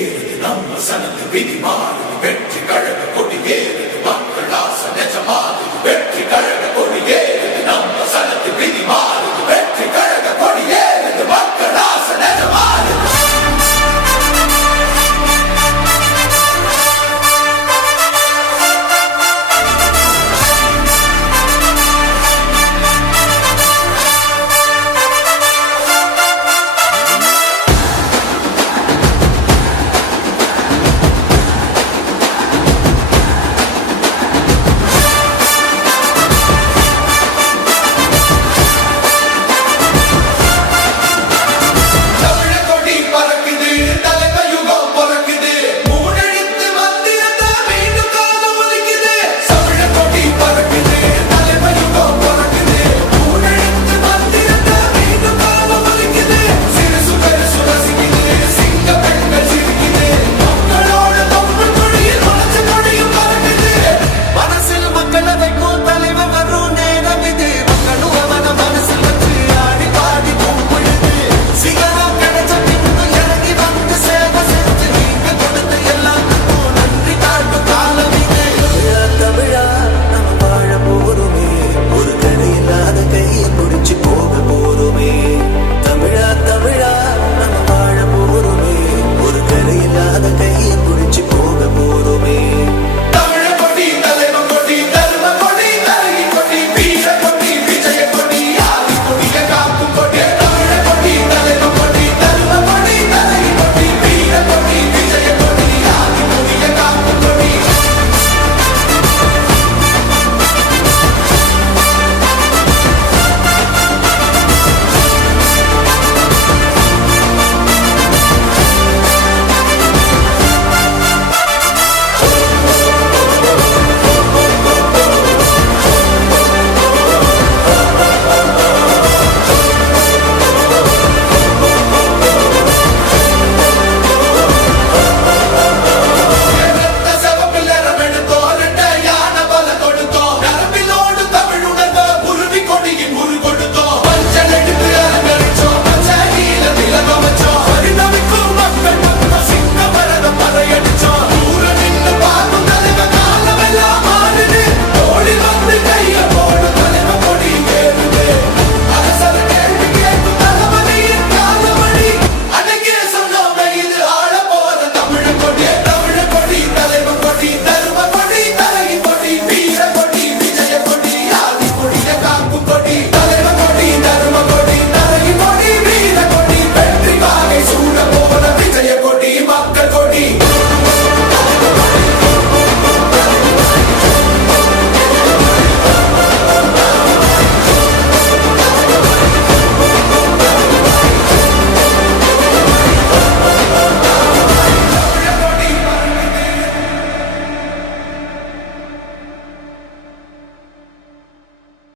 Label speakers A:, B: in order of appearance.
A: ஏறு நம்ம சனது விதி மாறு வெற்றி கழக கொடி ஏறு Darma